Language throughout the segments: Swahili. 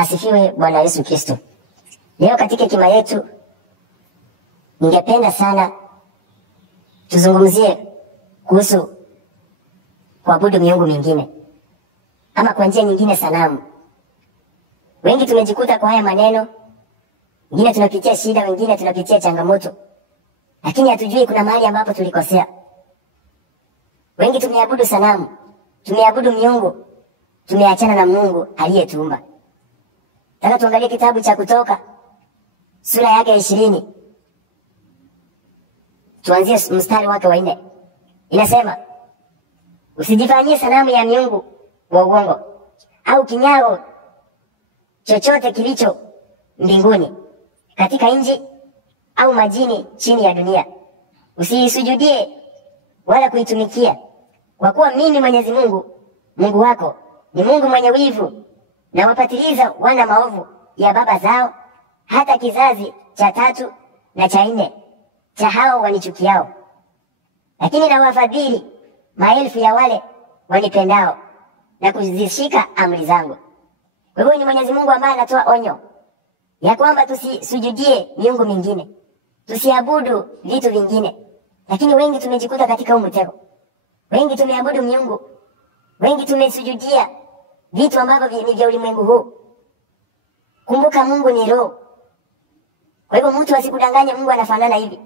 Asifiwe Bwana Yesu Kristo. Leo katika hekima yetu ningependa sana tuzungumzie kuhusu kuabudu miungu mingine ama kwa njia nyingine sanamu. Wengi tumejikuta kwa haya maneno, wengine tunapitia shida, wengine tunapitia changamoto, lakini hatujui kuna mahali ambapo tulikosea. Wengi tumeabudu sanamu, tumeabudu miungu, tumeachana na Mungu aliyetuumba. Sasa tuangalie kitabu cha Kutoka sura yake 20. Tuanzie mstari wake wa 4. Inasema, usijifanyie sanamu ya miungu wa uongo au kinyago chochote kilicho mbinguni, katika nchi au majini chini ya dunia. Usiisujudie wala kuitumikia, kwa kuwa mimi Mwenyezi Mungu, Mungu wako, ni Mungu mwenye wivu, na wapatiliza wana maovu ya baba zao hata kizazi cha 3 na cha 4 cha hao wanichukiao, lakini na wafadhili maelfu ya wale wanipendao na kuzishika amri zangu. Kwa hivyo ni Mwenyezi Mungu ambaye anatoa onyo ya kwamba tusisujudie miungu mingine, tusiabudu vitu vingine. Lakini wengi tumejikuta katika huu mtego. Wengi tumeabudu miungu, wengi tumesujudia vitu ambavyo ni vya ulimwengu huu. Kumbuka Mungu ni roho. Kwa hivyo mtu asikudanganye Mungu anafanana hivi.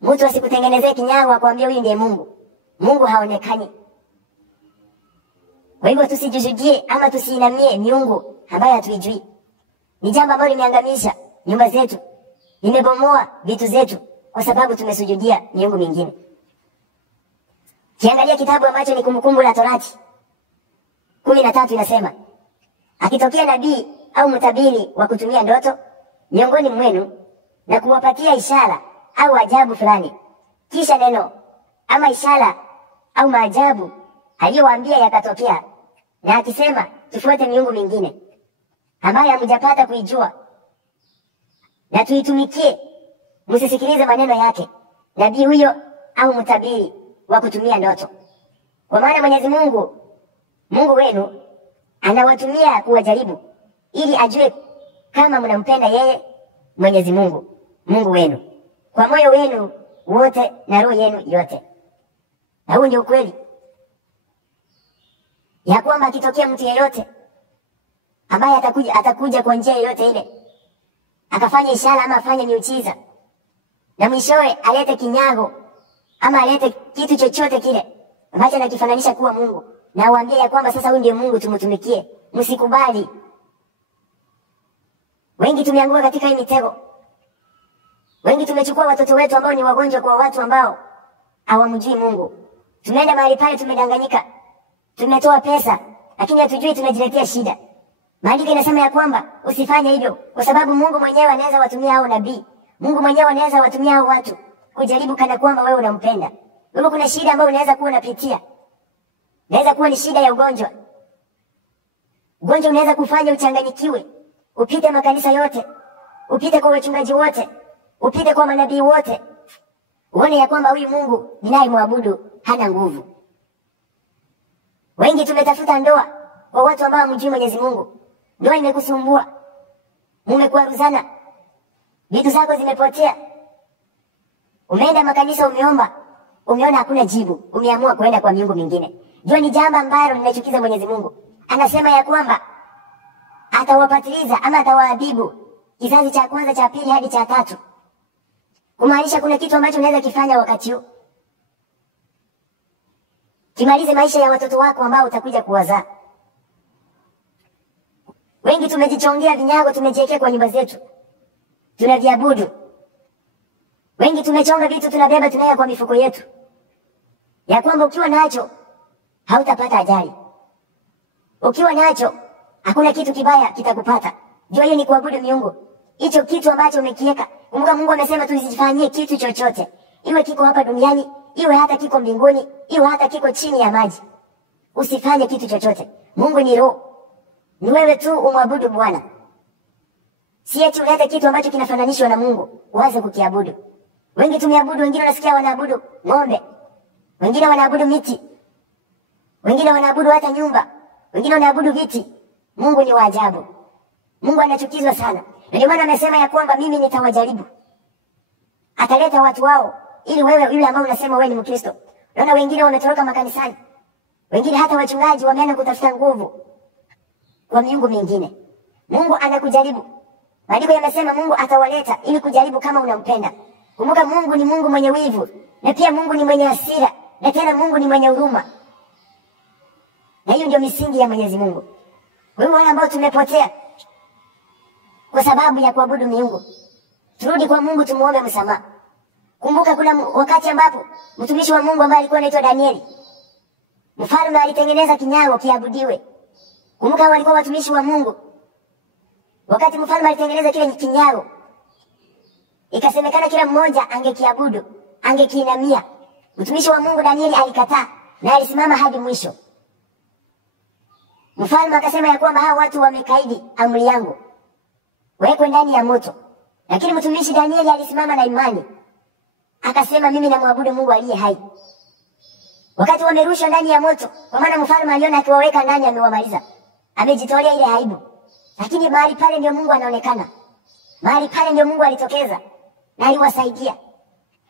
Mtu asikutengenezee kinyago akwambie huyu ndiye Mungu. Mungu haonekani. Kwa hivyo tusijisujudie ama tusiinamie miungu ambayo hatuijui. Ni jambo ambalo limeangamisha nyumba zetu, limebomoa vitu zetu kwa sababu tumesujudia miungu mingine. Kiangalia kitabu ambacho ni Kumbukumbu la Torati 13 inasema, akitokea nabii au mtabiri wa kutumia ndoto miongoni mwenu na kuwapatia ishara au ajabu fulani, kisha neno ama ishara au maajabu aliyowaambia yakatokea, na akisema tufuate miungu mingine ambayo hamjapata kuijua na tuitumikie, msisikilize maneno yake nabii huyo au mtabiri wa kutumia ndoto. Kwa maana Mwenyezi Mungu, Mungu wenu, anawatumia kuwajaribu ili ajue kama mnampenda yeye Mwenyezi Mungu, Mungu wenu, kwa moyo wenu wote na roho yenu yote. Na huu ndio ukweli ya kwamba akitokea mtu yeyote ambaye atakuja kwa njia yoyote ile akafanya ishara ama afanye miujiza, na mwishowe alete kinyago ama alete kitu chochote kile ambacho anakifananisha kuwa Mungu, na awaambie ya kwamba sasa huyu ndiye Mungu tumtumikie, msikubali. Wengi tumeanguka katika hii mitego. Wengi tumechukua watoto wetu ambao ni wagonjwa kwa watu ambao hawamjui Mungu. Tumeenda mahali pale tumedanganyika. Tumetoa pesa lakini hatujui tunajiletea shida. Maandiko inasema ya kwamba usifanye hivyo, kwa sababu Mungu mwenyewe anaweza watumia hao nabii. Mungu mwenyewe anaweza watumia hao watu kujaribu kana kwamba wewe unampenda. Wewe kuna shida ambayo unaweza kuwa unapitia. Inaweza kuwa ni shida ya ugonjwa. Ugonjwa unaweza kufanya uchanganyikiwe. Upite makanisa yote, upite kwa wachungaji wote, upite kwa manabii wote, uone ya kwamba huyu Mungu ninayemwabudu hana nguvu. Wengi tumetafuta ndoa kwa watu ambao hamjui Mwenyezi Mungu. Ndoa imekusumbua, mmekwaruzana, vitu zako zimepotea. Umeenda makanisa, umeomba, umeona hakuna jibu, umeamua kuenda kwa miungu mingine. Jua ni jambo ambalo linachukiza Mwenyezi Mungu. Anasema ya kwamba atawapatiliza ama atawaadhibu kizazi cha kwanza, cha pili hadi cha 3. Kumaanisha kuna kitu ambacho unaweza kifanya wakati huu. Kimalize maisha ya watoto wako ambao utakuja kuwazaa. Wengi tumejichongea vinyago, tumejiwekea kwa nyumba zetu, tunaviabudu. Wengi tumechonga vitu tunabeba tunaweka kwa mifuko yetu, ya kwamba ukiwa nacho hautapata ajali, ukiwa nacho hakuna kitu kibaya kitakupata. Jua hiyo ni kuabudu miungu. Hicho kitu ambacho umekiweka. Kumbuka Mungu amesema tusifanyie kitu chochote, iwe kiko hapa duniani, iwe hata kiko mbinguni, iwe hata kiko chini ya maji. Usifanye kitu chochote. Mungu ni roho. Ni wewe tu umwabudu Bwana. Si eti ulete kitu ambacho kinafananishwa na Mungu uanze kukiabudu. Wengi tumeabudu, wengine unasikia wanaabudu ng'ombe, wengine wanaabudu miti, wengine wanaabudu hata nyumba, wengine wanaabudu viti. Mungu ni wa ajabu. Mungu anachukizwa sana. Na ndio maana amesema ya kwamba mimi nitawajaribu. Ataleta watu wao ili wewe yule ambao unasema wewe ni Mkristo. Naona wengine wametoroka makanisani. Wengine hata wachungaji wameanza kutafuta nguvu kwa miungu mingine. Mungu anakujaribu. Maandiko yamesema Mungu atawaleta ili kujaribu kama unampenda. Kumbuka Mungu ni Mungu mwenye wivu, na pia Mungu ni mwenye hasira, na tena Mungu ni mwenye huruma. Na hiyo ndio misingi ya Mwenyezi Mungu. Kwa hiyo wale ambao tumepotea kwa sababu ya kuabudu miungu, turudi kwa Mungu tumuombe msamaha. Kumbuka kuna wakati ambapo mtumishi wa Mungu ambaye alikuwa anaitwa Danieli, mfalme alitengeneza kinyago kiabudiwe. Kumbuka walikuwa watumishi wa Mungu. Wakati mfalme alitengeneza kile kinyago, ikasemekana kila mmoja angekiabudu, angekiinamia. Mtumishi wa Mungu Danieli alikataa na alisimama hadi mwisho. Mfalme akasema ya kwamba hao watu wamekaidi amri yangu, wekwe ndani ya moto. Lakini mtumishi Danieli alisimama na imani, akasema mimi namwabudu Mungu aliye hai. Wakati wamerushwa ndani ya moto, kwa maana mfalme aliona akiwaweka ndani amewamaliza, amejitolea ile aibu. Lakini mahali pale ndio Mungu anaonekana. Mahali pale ndio Mungu alitokeza na aliwasaidia.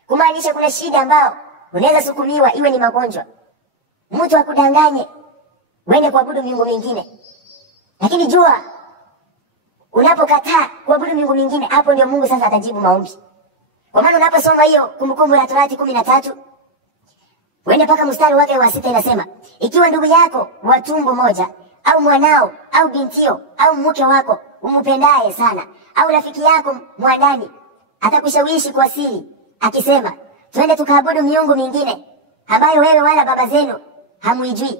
Kumaanisha kuna shida ambao unaweza sukumiwa, iwe ni magonjwa, mtu akudanganye uende kuabudu miungu mingine. Lakini jua unapokataa kuabudu miungu mingine, hapo ndio Mungu sasa atajibu maombi. Kwa maana unaposoma hiyo Kumbukumbu la Torati 13 uende mpaka mstari wake wa 6, inasema ikiwa ndugu yako wa tumbo moja au mwanao au bintio au mke wako umpendaye sana au rafiki yako mwandani atakushawishi kwa siri akisema twende tukaabudu miungu mingine ambayo wewe wala baba zenu hamuijui,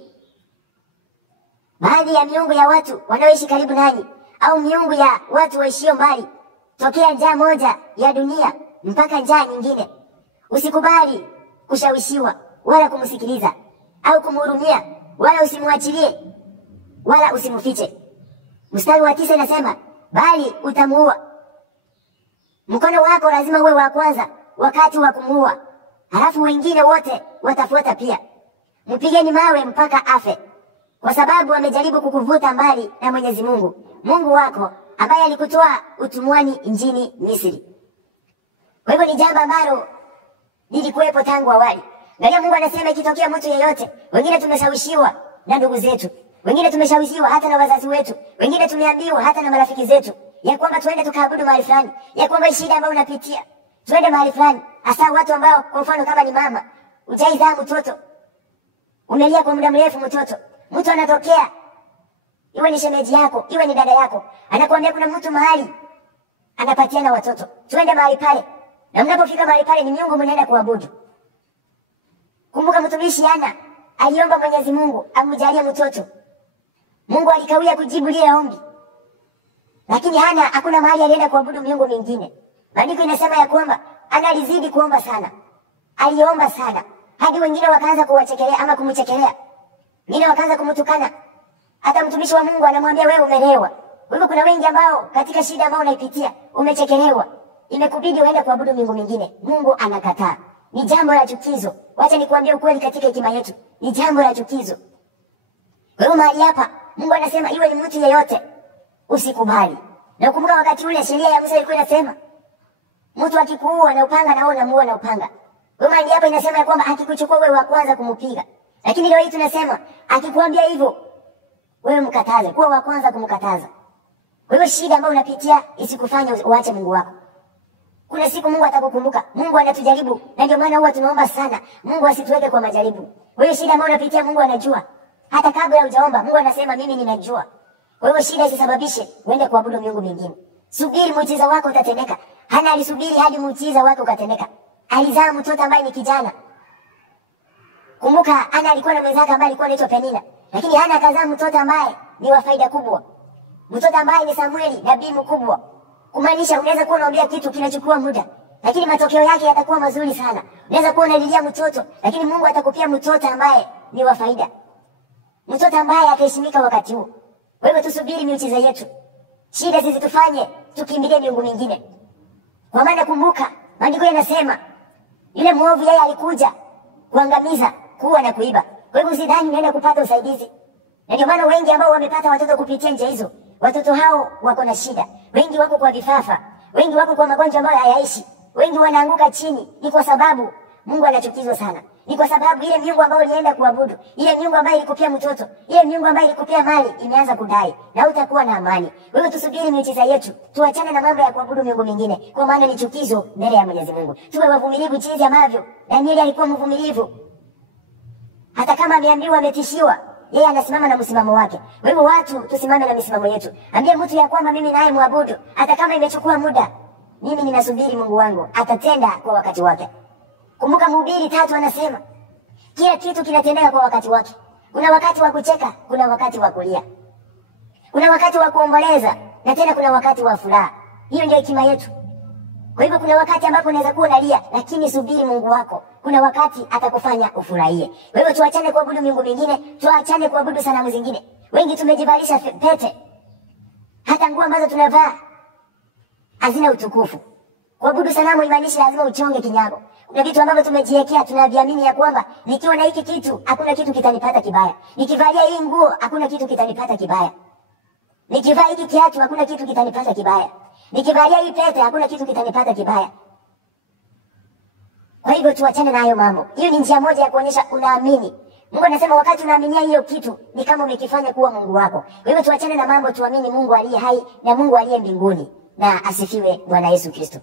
baadhi ya miungu ya watu wanaoishi karibu nanyi au miungu ya watu waishio mbali, tokea njaa moja ya dunia mpaka njaa nyingine, usikubali kushawishiwa wala kumsikiliza au kumhurumia, wala usimwachilie wala usimfiche. Mstari wa 9 inasema bali utamuua. Mkono wako lazima uwe wa kwanza wakati wa kumuua, halafu wengine wote watafuata pia. Mpigeni mawe mpaka afe, kwa sababu amejaribu kukuvuta mbali na Mwenyezi Mungu, Mungu wako ambaye alikutoa utumwani nchini Misri. Kwa hivyo ni jambo ambalo lilikuwepo tangu awali. Angalia Mungu anasema ikitokea mtu yeyote, wengine tumeshawishiwa na ndugu zetu, wengine tumeshawishiwa hata na wazazi wetu, wengine tumeambiwa hata na marafiki zetu ya kwamba tuende tukaabudu mahali fulani, ya kwamba shida ambayo unapitia tuende mahali fulani. Hasa watu ambao kwa mfano kama ni mama, ujaizaa mtoto, umelia kwa muda mrefu mtoto, mtu anatokea, iwe ni shemeji yako, iwe ni dada yako, anakuambia kuna mtu mahali anapatiana watoto, tuende mahali pale. Na mnapofika mahali pale ni miungu mnaenda kuabudu. Kumbuka mtumishi Hana aliomba Mwenyezi Mungu amjalie mtoto. Mungu alikawia kujibu lile ombi. Lakini Hana hakuna mahali alienda kuabudu miungu mingine. Maandiko inasema ya kwamba Hana alizidi kuomba sana. Aliomba sana hadi wengine wakaanza kuwachekelea ama kumchekelea. Wengine wakaanza kumtukana. Hata mtumishi wa Mungu anamwambia wewe umelewa. Kwa hivyo kuna wengi ambao katika shida ambayo unaipitia umechekelewa, imekubidi uende kuabudu miungu mingine. Mungu anakataa. Ni jambo la chukizo. Wacha nikwambie ukweli katika hekima yetu. Ni jambo la chukizo. Kwa hiyo mahali hapa Mungu anasema iwe ni mtu yeyote usikubali. Na ukumbuka wakati ule sheria ya Musa ilikuwa inasema mtu akikuua na upanga na wewe unamuua na upanga. Kwa hiyo mahali hapa inasema ya kwamba akikuchukua wewe wa kwanza kumpiga. Lakini leo hii tunasema akikwambia hivyo wewe mkataze, kuwa wa kwanza kumkataza. Kwa hiyo shida ambayo unapitia isikufanye uache Mungu wako. Kuna siku Mungu atakukumbuka. Mungu anatujaribu na ndio maana huwa tunaomba sana Mungu asituweke kwa majaribu. Kwa hiyo shida ambayo unapitia Mungu anajua. Hata kabla hujaomba Mungu anasema mimi ninajua. Kwa hiyo shida isisababishe uende kuabudu miungu mingine. Subiri muujiza wako utatendeka. Hana alisubiri hadi muujiza wake ukatendeka. Alizaa mtoto ambaye ni kijana. Kumbuka Hana alikuwa na mwenzake ambaye alikuwa anaitwa Penina. Lakini Hana akazaa mtoto ambaye ni wa faida kubwa. Mtoto ambaye ni Samueli, nabii mkubwa. Kumaanisha unaweza kuwa unaombea kitu kinachukua muda, lakini matokeo yake yatakuwa mazuri sana. Unaweza kuwa unalilia mtoto, lakini Mungu atakupia mtoto ambaye ni wa faida. Mtoto ambaye ataheshimika wakati huo. Kwa hivyo tusubiri miujiza yetu. Shida zisitufanye tukimbilie miungu mingine. Kwa maana kumbuka, maandiko yanasema yule mwovu yeye alikuja kuangamiza, kuua na kuiba. Kwa hivyo usidhani unaenda kupata usaidizi. Na ndio maana wengi ambao wamepata watoto kupitia njia hizo, watoto hao wako na shida. Wengi wako kwa vifafa, wengi wako kwa magonjwa ambayo hayaishi, wengi wanaanguka chini. Ni kwa sababu Mungu anachukizwa sana. Ni kwa sababu ile miungu ambayo ulienda kuabudu, ile miungu ambayo ilikupea mtoto, ile miungu ambayo ilikupea mali imeanza kudai, na utakuwa na amani. Wewe tusubiri miujiza yetu, tuachane na mambo ya kuabudu miungu mingine, kwa maana ni chukizo mbele ya Mwenyezi Mungu. Tuwe wavumilivu jinsi ambavyo Danieli alikuwa mvumilivu. Hata kama ameambiwa, ametishiwa, yeye anasimama na msimamo wake. Wewe watu tusimame na misimamo yetu. Ambie mtu ya kwamba mimi naye muabudu, hata kama imechukua muda, mimi ninasubiri Mungu wangu atatenda kwa wakati wake. Kumbuka Mhubiri 3 anasema kila kitu kinatendeka kwa wakati wake. Kuna wakati wa kucheka, kuna wakati wa kulia, kuna wakati wa kuomboleza, na tena kuna wakati wa furaha. Hiyo ndio hekima yetu. Kwa hivyo kuna wakati ambapo unaweza kuwa unalia, lakini subiri Mungu wako. Kuna wakati atakufanya ufurahie. Wewe tuachane kuabudu miungu mingine, tuachane kuabudu sanamu zingine. Wengi tumejivalisha pete, hata nguo ambazo tunavaa hazina utukufu. Kuabudu sanamu imaanishi lazima uchonge kinyago. Kuna vitu ambavyo tumejiwekea, tunaviamini ya kwamba nikiwa na hiki kitu hakuna kitu kitanipata kibaya. Nikivalia hii nguo hakuna kitu kitanipata kibaya. Nikivaa hiki kiatu hakuna kitu kitanipata kibaya. Nikivalia hii pete hakuna kitu kitanipata kibaya. Kwa hivyo tuachane na hayo mambo. Hiyo ni njia moja ya kuonyesha unaamini. Mungu anasema wakati unaaminia hiyo kitu ni kama umekifanya kuwa Mungu wako. Kwa hivyo tuachane na mambo, tuamini Mungu aliye hai na Mungu aliye mbinguni. Na asifiwe Bwana Yesu Kristo.